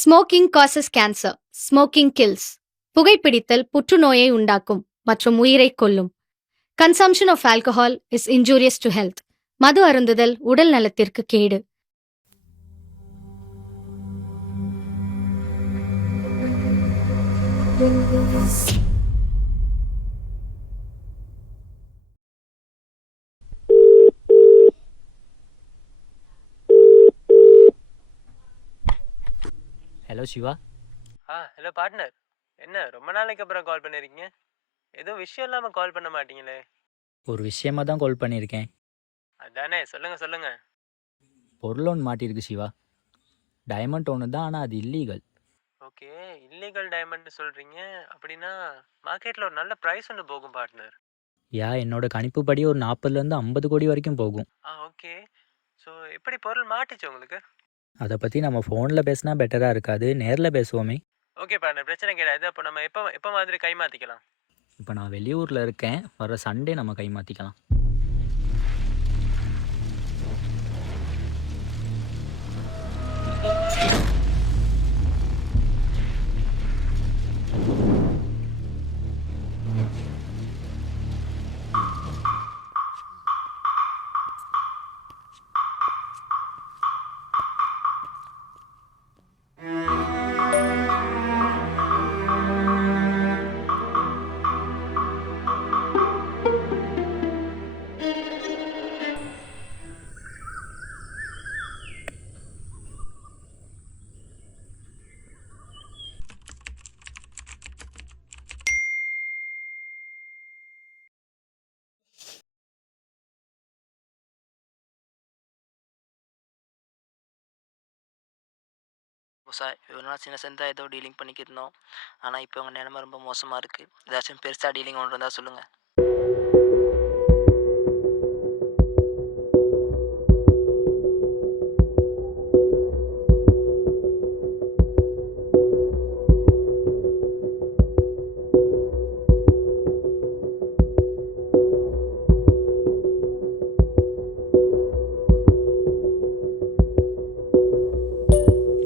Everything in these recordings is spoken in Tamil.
Smoking causes cancer. Smoking kills. புகைப்பிடித்தல் புற்றுநோயை உண்டாக்கும் மற்றும் உயிரைக் கொல்லும். Consumption of alcohol is injurious to health. மது அருந்துதல் உடல் நலத்திற்கு கேடு. ஹலோ சிவா. Hello partner. என்ன ரொம்ப நாளைக்கு அப்புறம் கால் பண்ணிருக்கீங்க? எதுவும் விஷயம் இல்லாமல் கால் பண்ண மாட்டீங்களே? ஒரு விஷயமா தான் கால் பண்ணியிருக்கேன். அதானே, சொல்லுங்க. பொருள் ஒன்று மாட்டியிருக்கு சிவா. டைமண்ட் ஒன்று தான், ஆனால் அது இல்லீகல். ஓகே, இல்லீகல் டைமண்ட் சொல்றீங்க. அப்படின்னா மார்க்கெட்ல ஒரு நல்ல ப்ரைஸ் ஒன்று போகும் பார்ட்னர். என்னோட கணிப்புப்படி ஒரு 40லேருந்து 50 கோடி வரைக்கும் போகும். ஓகே. ஸோ எப்படி பொருள் மாட்டிச்சு உங்களுக்கு? அதை பற்றி நம்ம ஃபோனில் பேசினா பெட்டராக இருக்காது, நேரில் பேசுவோமே. ஓகே பார்ட்னர், பிரச்சனை கிடையாது. அப்போ நம்ம எப்போ மாதிரி கை மாற்றிக்கலாம்? இப்போ நான் வெளியூரில் இருக்கேன், வர சண்டே நம்ம கை மாற்றிக்கலாம். சார், இவ்வளோ நாள் சின்ன ஏதோ டீலிங் பண்ணிக்கிட்டு இருந்தோம். ஆனால் இப்போ உங்கள் நிலைமை ரொம்ப மோசமாக இருக்குது. ஏதாச்சும் பெருசாக டீலிங் ஒன்று இருந்தால் சொல்லுங்கள்.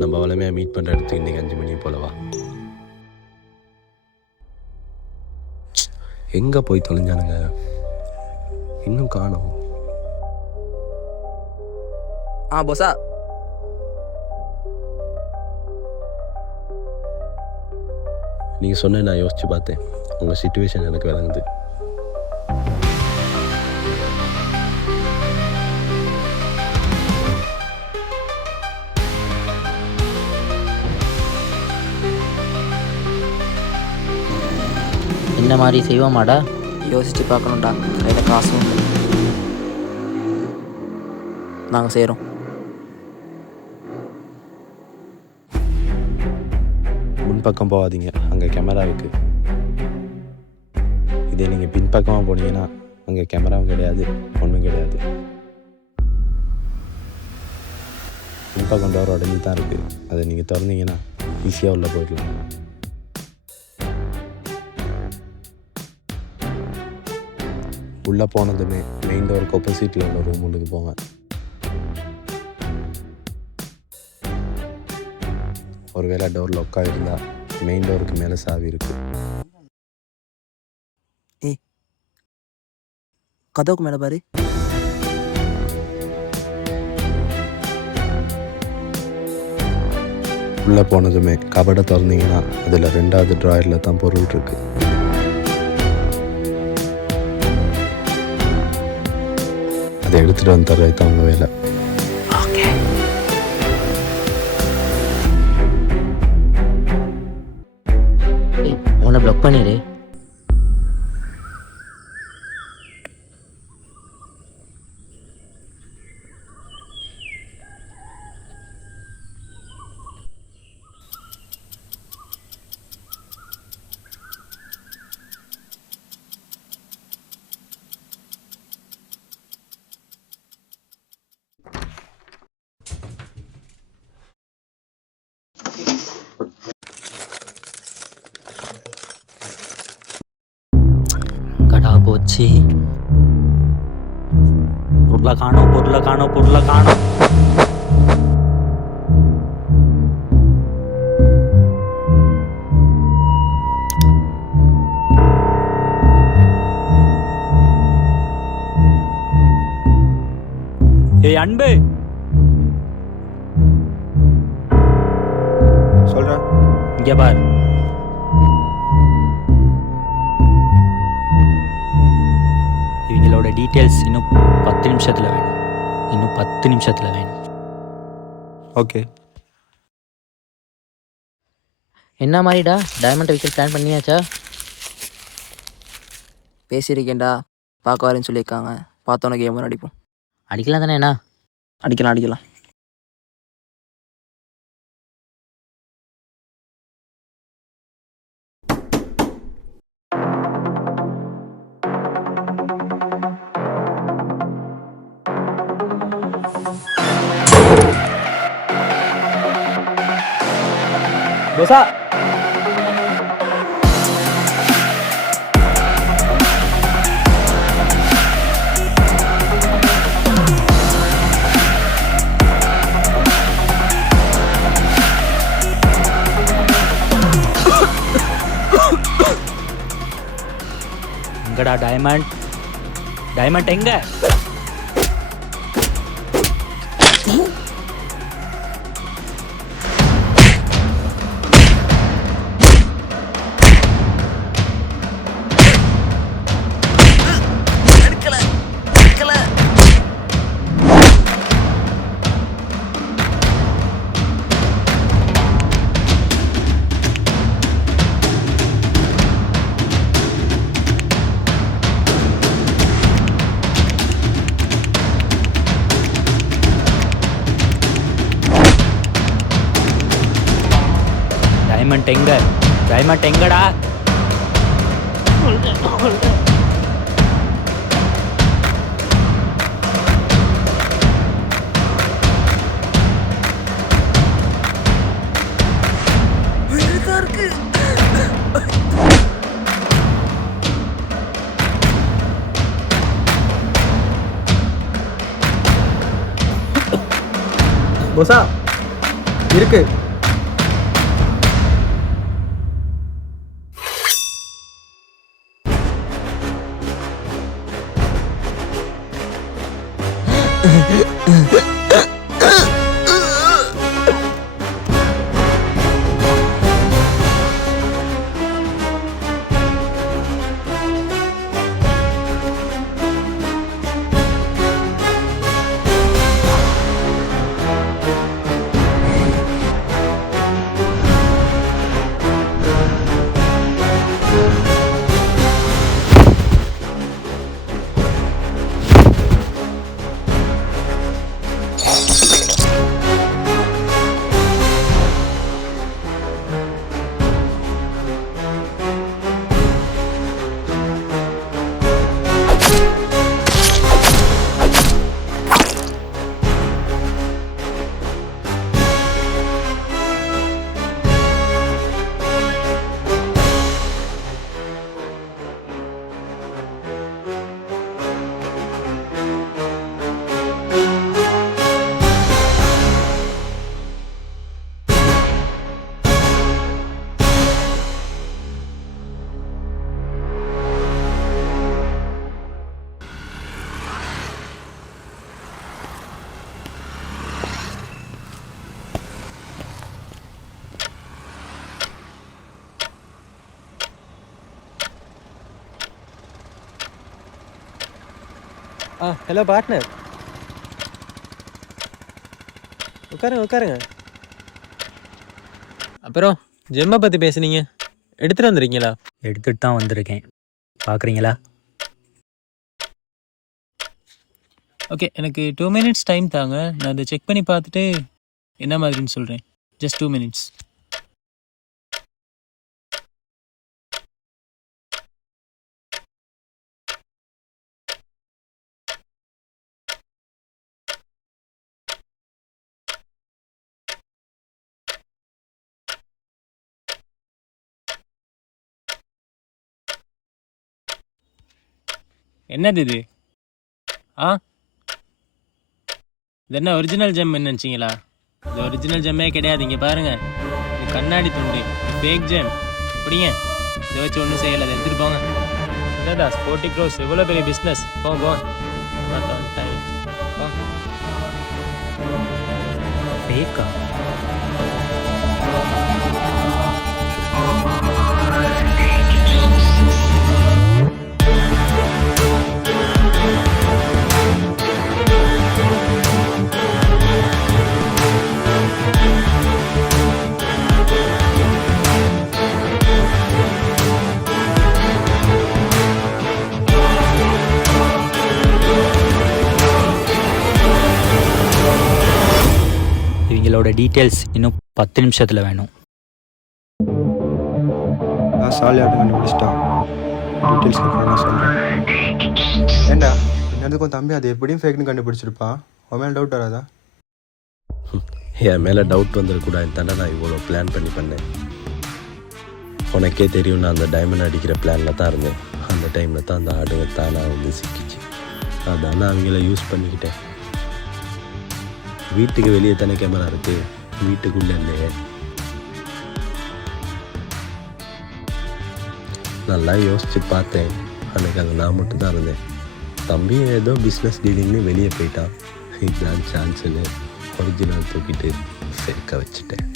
நம்ம வளமையாக மீட் பண்ணுற இடத்துக்கு இன்றைக்கி 5 மணி போலவா? எங்கே போய் தொலைஞ்சானுங்க? இன்னும் காணோம். போஸா, நீங்கள் சொன்ன நான் யோசித்து பார்த்தேன். உங்கள் சிச்சுவேஷன் எனக்கு விளங்குது. இந்த மாதிரி செய்வோமாடா? யோசித்து பார்க்கணும்டா. கையில் காசும் உண்டு. நாங்கள் செய்கிறோம். முன்பக்கம் போகாதீங்க, அங்கே கேமரா இருக்குது. இதே நீங்கள் பின்பக்கமாக போனீங்கன்னா அங்கே கேமராவும் கிடையாது, ஒன்றும் கிடையாது. பின்பக்கம் டோர் உடஞ்சி தான் இருக்குது. அதை நீங்கள் திறந்தீங்கன்னா ஈஸியாக உள்ளே போயிடலாம். உள்ளே போனதுமே மெயின் டோருக்கு ஆப்போசிட்டில் உள்ள ரூம் உள்ளுக்கு போங்க. ஒருவேளை டோர் லொக்காக இருந்தால் மெயின் டோருக்கு மேலே சாவி இருக்கு. கதவுக்கு மேலே பாரு. உள்ளே போனதுமே கபடை திறந்தீங்கன்னா அதில் 2வது ட்ராயரில் தான் பொருள் இருக்குது. அதை எடுத்துகிட்டு வந்து தர்றது தான் உங்கள் வேலை. உன்னை ப்ளாக் பண்ணிடு. போச்சு. பொருளை காணோம். அன்பு சொல்கிறேன். இங்க பார். இவங்களோட டீட்டெயில்ஸ் இன்னும் 10 நிமிஷத்தில் வேணும். இன்னும் 10 நிமிஷத்தில் வேணும். ஓகே. என்ன மாதிரிடா டைமண்ட் விக்கெட் பிளான் பண்ணியாச்சா? பேசியிருக்கேன்டா, பார்க்க வரேன்னு சொல்லியிருக்காங்க. பார்த்தோன்னே கேம் அடிப்போம். அடிக்கலாம் தானே? என்ன அடிக்கலாம். தோசா எங்கடா டைமண்ட்? டைமண்ட் எங்க? டைமண்ட் எங்க? டைமண்ட் எங்கடா? தோசா இருக்கு. ஹலோ பார்ட்னர், உட்காருங்க. அப்புறம் ஜெம்மை பற்றி பேசுனீங்க, எடுத்துகிட்டு வந்துருக்கீங்களா? எடுத்துட்டு தான் வந்திருக்கேன், பார்க்குறீங்களா? ஓகே, எனக்கு 2 மினிட்ஸ் டைம் தாங்க. நான் அதை செக் பண்ணி பார்த்துட்டு என்ன மாதிரின்னு சொல்கிறேன். Just 2 minutes. என்னது இது? இது என்ன ஒரிஜினல் ஜெம் நினச்சிங்களா? இது ஒரிஜினல் ஜெம்மே கிடையாது. இங்கே பாருங்கள், இது கண்ணாடி துண்டு, ஃபேக் ஜெம். பிடிங்க, இதை வச்சு ஒன்றும் செய்யலை. அதை எடுத்துகிட்டு போங்க. என்னடா 40 crores, எவ்வளோ பெரிய பிஸ்னஸ். போங்க. ஃபேக்கா? இவங்களோட டீட்டெயில்ஸ் இன்னும் 10 நிமிஷத்தில் வேணும். நான் சாலியாட்டு கண்டுபிடிச்சிட்டான். டீட்டெயில்ஸ் நான் சொல்கிறேன். ஏண்டா என்னதுக்கும் தம்பி அது எப்படியும் ஃபேக்னு கண்டுபிடிச்சிருப்பான். உன் மேலே டவுட் வராதா? என் மேலே டவுட் வந்துடக்கூடாது தானே நான் இவ்வளோ பிளான் பண்ணேன். உனக்கே தெரியும், நான் அந்த டைமண்ட் அடிக்கிற பிளானில் தான் இருந்தேன். அந்த டைமில் தான் அந்த ஆடுங்க தானாக வந்து சிக்கிச்சு. அதானே அவங்கள யூஸ் பண்ணிக்கிட்டேன். வீட்டுக்கு வெளியே தானே கேமரா இருக்குது, வீட்டுக்குள்ளே இல்லையே. நல்லா யோசித்து பார்த்தேன். அன்றைக்கி அங்கே நான் மட்டும் தான் இருந்தேன். தம்பி ஏதோ பிஸ்னஸ் டீலிங்னு வெளியே போயிட்டான். இதுதான் சான்ஸுன்னு ஒரிஜினல் தூக்கிட்டு ஃபேக்காக வச்சுட்டேன்.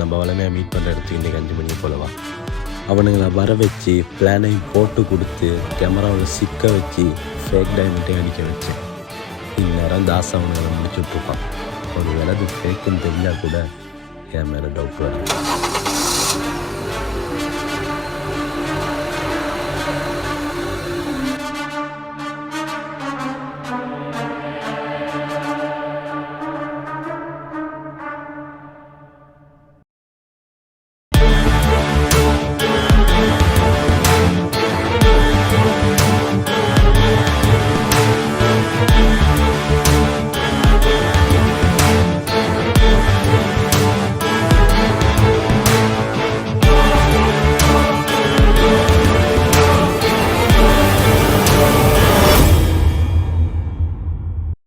நம்ம வளமையாக மீட் பண்ணுற இடத்துக்கு இன்றைக்கி 5 மணிக்கு போலவா. அவனுங்களை வர வச்சு பிளானையும் போட்டு கொடுத்து கேமராவில் சிக்க வச்சு ஃபேக் டைமண்ட்டையும் அடிக்க வச்சேன். இந்நேரம் தாஸ் அவனுங்களை முடிச்சு விட்ருப்பான். ஒரு வேளை அது ஃபேக்குன்னு தெரிஞ்சால் கூட என் மேலே டவுட் வரும்.